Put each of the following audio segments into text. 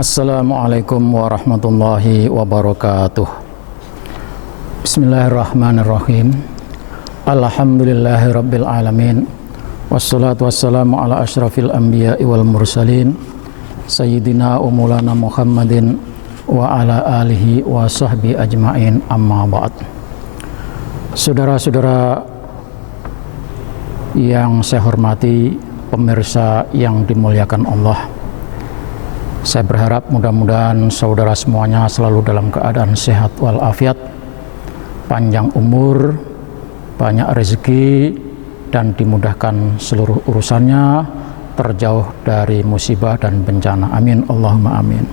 Assalamualaikum warahmatullahi wabarakatuh. Bismillahirrahmanirrahim. Alhamdulillahi rabbil alamin. Wassalatu wassalamu ala asyrafil anbiya'i wal mursalin Sayyidina umulana Muhammadin wa ala alihi wa sahbihi ajma'in, amma ba'd. Saudara-saudara yang saya hormati, pemirsa yang dimuliakan Allah, saya berharap mudah-mudahan saudara semuanya selalu dalam keadaan sehat walafiat, panjang umur, banyak rezeki, dan dimudahkan seluruh urusannya, terjauh dari musibah dan bencana. Amin, Allahumma amin.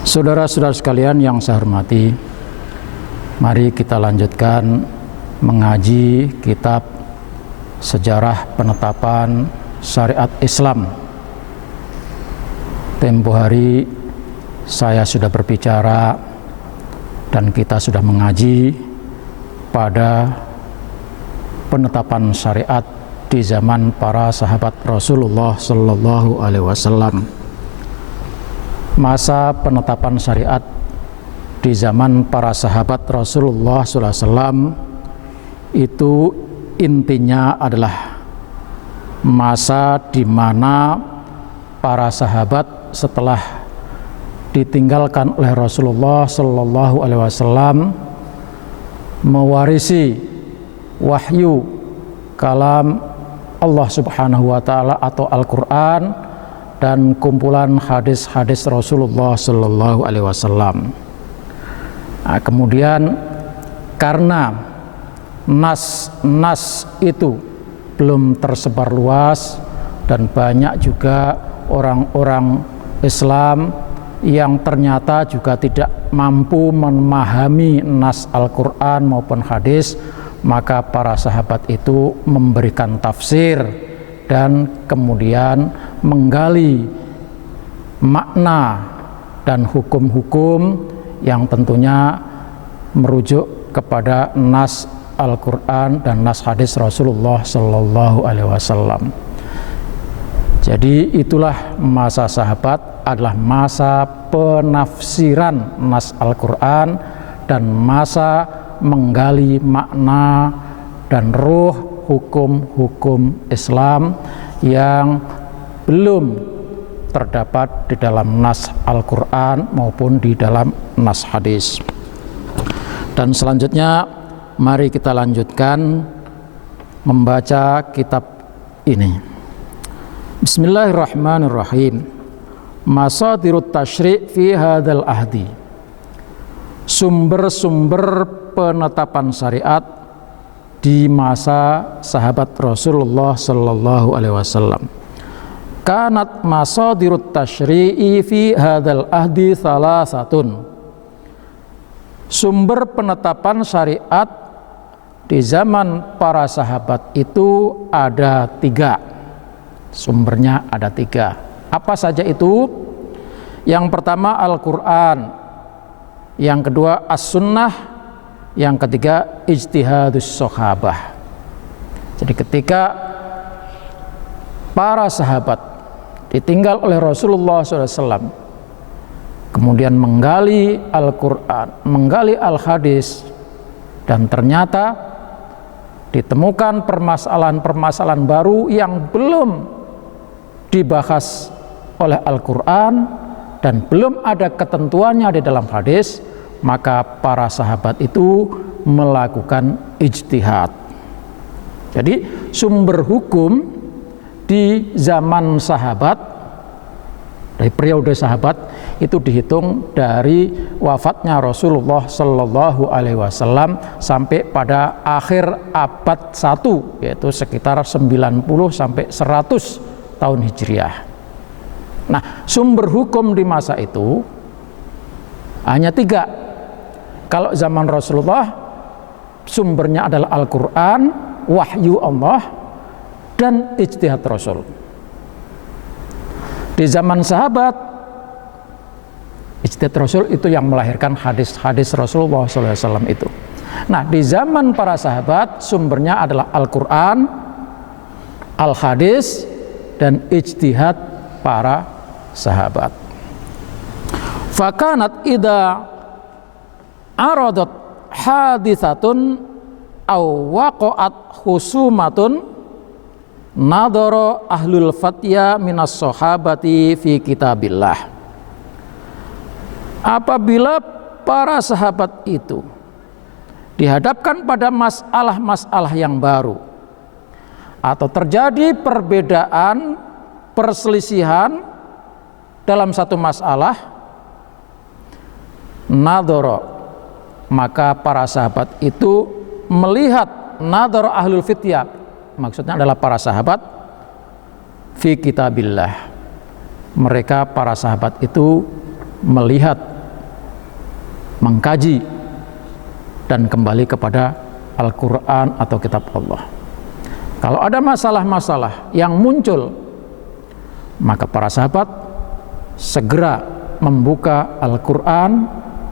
Saudara-saudara sekalian yang saya hormati, mari kita lanjutkan mengaji kitab Sejarah Penetapan Syariat Islam. Tempo hari saya sudah berbicara dan kita sudah mengaji pada penetapan syariat di zaman para sahabat Rasulullah Sallallahu Alaihi Wasallam. Masa penetapan syariat di zaman para sahabat Rasulullah Sallallahu Alaihi Wasallam itu intinya adalah masa di mana para sahabat setelah ditinggalkan oleh Rasulullah Sallallahu Alaihi Wasallam mewarisi wahyu kalam Allah Subhanahu wa Ta'ala atau Al-Quran dan kumpulan hadis-hadis Rasulullah Sallallahu Alaihi Wasallam. Nah, kemudian karena nas itu belum tersebar luas dan banyak juga orang-orang Islam yang ternyata juga tidak mampu memahami nas Al-Quran maupun hadis, maka para sahabat itu memberikan tafsir dan kemudian menggali makna dan hukum-hukum yang tentunya merujuk kepada nas Al-Quran dan nas hadis Rasulullah Sallallahu Alaihi Wasallam. Jadi itulah masa sahabat, adalah masa penafsiran nas Al-Quran dan masa menggali makna dan ruh hukum-hukum Islam yang belum terdapat di dalam nas Al-Quran maupun di dalam nas hadis. Dan selanjutnya mari kita lanjutkan membaca kitab ini. Bismillahirrahmanirrahim. Masadirut tasyri' fi hadzal ahdi. Sumber-sumber penetapan syariat di masa sahabat Rasulullah Sallallahu Alaihi Wasallam. Kanat masadirut tasyri'i fi hadzal ahdi salasatun. Sumber penetapan syariat di zaman para sahabat itu ada tiga. Sumbernya ada tiga. Apa saja itu? Yang pertama Al-Quran, yang kedua As-Sunnah, yang ketiga Ijtihadus Sahabah. Jadi ketika para sahabat ditinggal oleh Rasulullah SAW, kemudian menggali Al-Quran, menggali Al-Hadis, dan ternyata ditemukan permasalahan-permasalahan baru yang belum dibahas oleh Al-Quran dan belum ada ketentuannya di dalam hadis, maka para sahabat itu melakukan ijtihad. Jadi sumber hukum di zaman sahabat, dari periode sahabat itu dihitung dari wafatnya Rasulullah Sallallahu Alaihi Wasallam sampai pada akhir abad 1, yaitu sekitar 90 sampai 100 tahun Hijriah. Nah, sumber hukum di masa itu hanya tiga. Kalau zaman Rasulullah, sumbernya adalah Al-Quran, wahyu Allah, dan ijtihad Rasul. Di zaman sahabat, ijtihad Rasul itu yang melahirkan hadis-hadis Rasulullah SAW itu. Nah, di zaman para sahabat, sumbernya adalah Al-Quran, Al-Hadis, dan ijtihad para sahabat. Fakanat idza aradat haditsatun aw waqa'at khusumatun nadara ahlul fatya minas sahabati fi kitabillah. Apabila para sahabat itu dihadapkan pada masalah-masalah yang baru atau terjadi perbedaan, perselisihan dalam satu masalah, nadhara, maka para sahabat itu melihat, nadhara ahlul fityah, maksudnya adalah para sahabat, fi kitabillah, mereka para sahabat itu melihat, mengkaji dan kembali kepada Al-Quran atau kitab Allah. Kalau ada masalah-masalah yang muncul, maka para sahabat segera membuka Al-Quran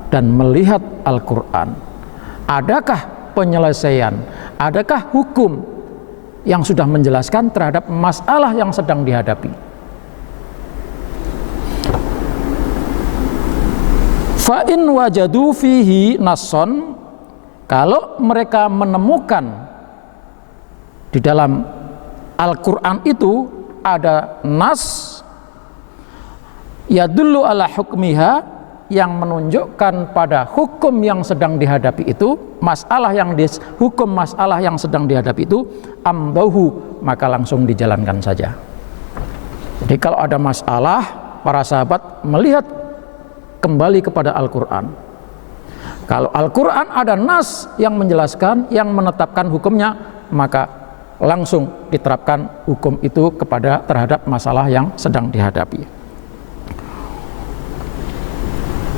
dan melihat Al-Quran. Adakah penyelesaian, adakah hukum yang sudah menjelaskan terhadap masalah yang sedang dihadapi? Fa in wajadu fihi nasson, kalau mereka menemukan di dalam Al-Quran itu ada nas yadullu ala hukmiha, yang menunjukkan pada hukum yang sedang dihadapi itu, masalah yang sedang dihadapi itu, amdahu, maka langsung dijalankan saja. Jadi kalau ada masalah, para sahabat melihat kembali kepada Al-Quran. Kalau Al-Quran ada nas yang menjelaskan, yang menetapkan hukumnya, maka langsung diterapkan hukum itu terhadap masalah yang sedang dihadapi.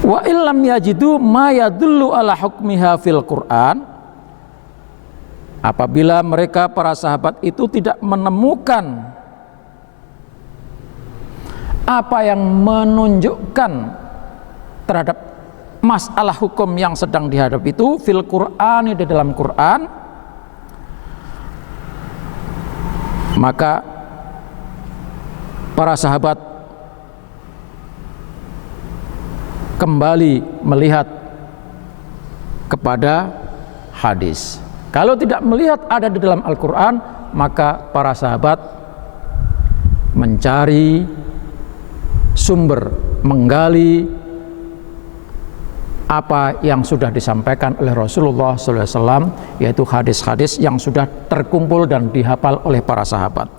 Wa illam yajidu ma yadullu ala hukmiha fil Quran, apabila mereka para sahabat itu tidak menemukan apa yang menunjukkan terhadap masalah hukum yang sedang dihadapi itu fil Qur'ani, di dalam Quran, maka para sahabat kembali melihat kepada hadis. Kalau tidak melihat ada di dalam Al-Quran, maka para sahabat mencari sumber, menggali apa yang sudah disampaikan oleh Rasulullah SAW, yaitu hadis-hadis yang sudah terkumpul dan dihafal oleh para sahabat.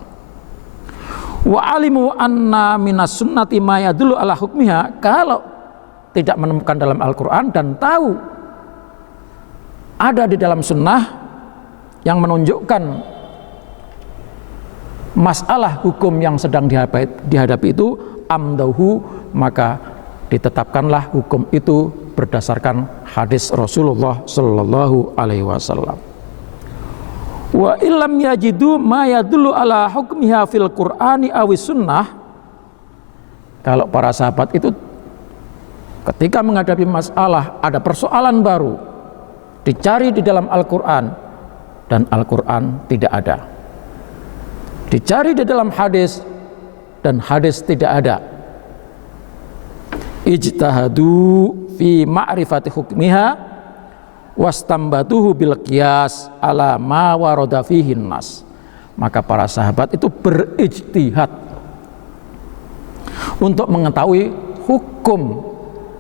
Wa alimu anna minas sunnati ma yadullu ala hukmiha, kalau tidak menemukan dalam Al-Quran dan tahu ada di dalam sunnah yang menunjukkan masalah hukum yang sedang dihadapi itu, amdahu, maka ditetapkanlah hukum itu berdasarkan hadis Rasulullah Sallallahu Alaihi Wasallam. Wa illam yajidu ma yadullu ala hukmiha fil Qur'ani awis sunnah, kalau para sahabat itu ketika menghadapi masalah, ada persoalan baru, dicari di dalam Al-Quran dan Al-Quran tidak ada, dicari di dalam hadis dan hadis tidak ada, ijtahadu fi ma'rifati hukmiha wastambatuhu bil qiyas ala ma warada fihi nas, maka para sahabat itu berijtihad untuk mengetahui hukum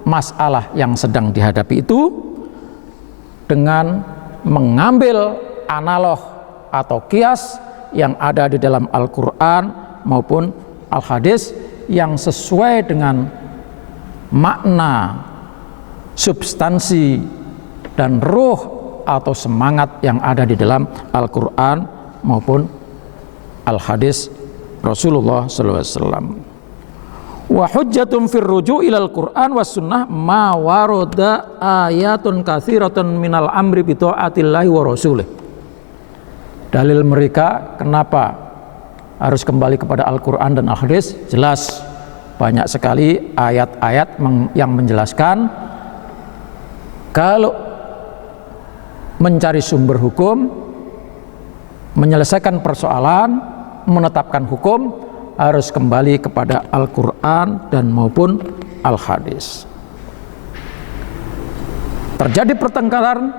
masalah yang sedang dihadapi itu dengan mengambil analog atau kias yang ada di dalam Al-Quran maupun Al-Hadis yang sesuai dengan makna, substansi dan ruh atau semangat yang ada di dalam Al-Quran maupun Al-Hadis Rasulullah SAW. Wa hujjatun fir ruju' ilal Qur'an was sunnah ma warada ayatun katsiratun minal amri bi ta'atillahi wa rasulih. Dalil mereka kenapa harus kembali kepada Al-Quran dan Al-Hadis, jelas banyak sekali ayat-ayat yang menjelaskan kalau mencari sumber hukum, menyelesaikan persoalan, menetapkan hukum, harus kembali kepada Al-Quran dan maupun Al-Hadis. terjadi pertengkaran,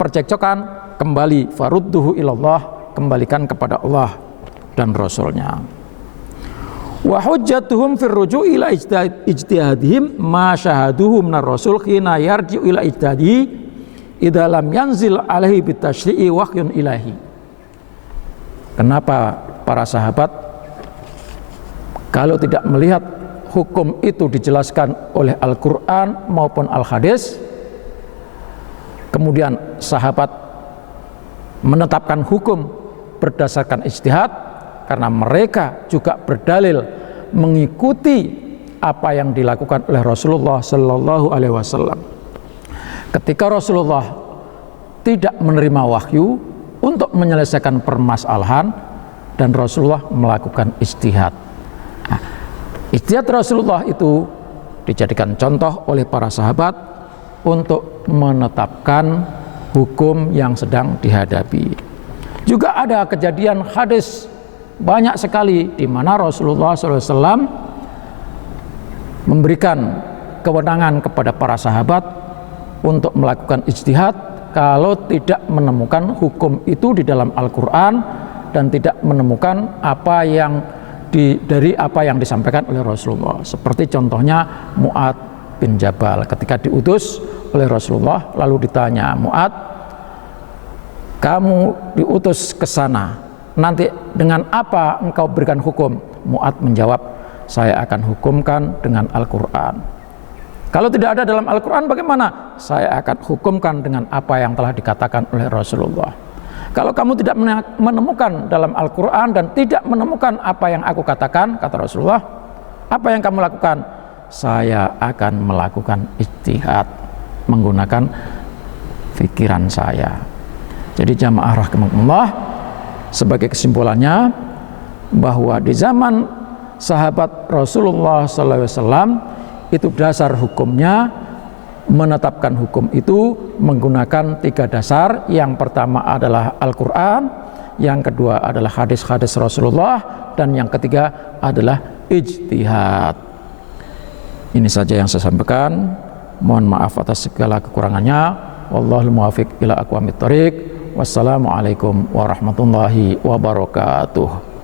percekcokan, kembali farudduhu ilallah, kembalikan kepada Allah dan Rasulnya. Wa hujjatuhum fir ruju' ila ijtihadihim ma syahaduhum nar rasul khina yarji'u ila ijtihadihi idza lam yanzil alaihi bitasyri'i wahyun ilahi. Kenapa para sahabat kalau tidak melihat hukum itu dijelaskan oleh Al-Quran maupun Al-Hadis, kemudian sahabat menetapkan hukum berdasarkan ijtihad, karena mereka juga berdalil mengikuti apa yang dilakukan oleh Rasulullah Sallallahu Alaihi Wasallam. Ketika Rasulullah tidak menerima wahyu untuk menyelesaikan permasalahan, dan Rasulullah melakukan ijtihad. Nah, ijtihad Rasulullah itu dijadikan contoh oleh para sahabat untuk menetapkan hukum yang sedang dihadapi. Juga ada kejadian hadis banyak sekali di mana Rasulullah SAW memberikan kewenangan kepada para sahabat untuk melakukan ijtihad kalau tidak menemukan hukum itu di dalam Al-Quran dan tidak menemukan apa yang dari apa yang disampaikan oleh Rasulullah. Seperti contohnya Mu'adz bin Jabal ketika diutus oleh Rasulullah, lalu ditanya, Mu'adz, kamu diutus ke sana, nanti dengan apa engkau berikan hukum? Mu'adz menjawab, saya akan hukumkan dengan Al-Quran. Kalau tidak ada dalam Al-Quran bagaimana? Saya akan hukumkan dengan apa yang telah dikatakan oleh Rasulullah. Kalau kamu tidak menemukan dalam Al-Quran dan tidak menemukan apa yang aku katakan, kata Rasulullah, apa yang kamu lakukan? Saya akan melakukan ijtihad menggunakan pikiran saya. Jadi jamaah rahimakumullah, sebagai kesimpulannya bahwa di zaman sahabat Rasulullah SAW itu dasar hukumnya menetapkan hukum itu menggunakan 3 dasar. Yang pertama adalah Al-Quran, yang kedua adalah hadis-hadis Rasulullah, dan yang ketiga adalah ijtihad. Ini saja yang saya sampaikan. Mohon maaf atas segala kekurangannya. Wallahul muwaffiq ila aqwamit thoriq. Wassalamualaikum warahmatullahi wabarakatuh.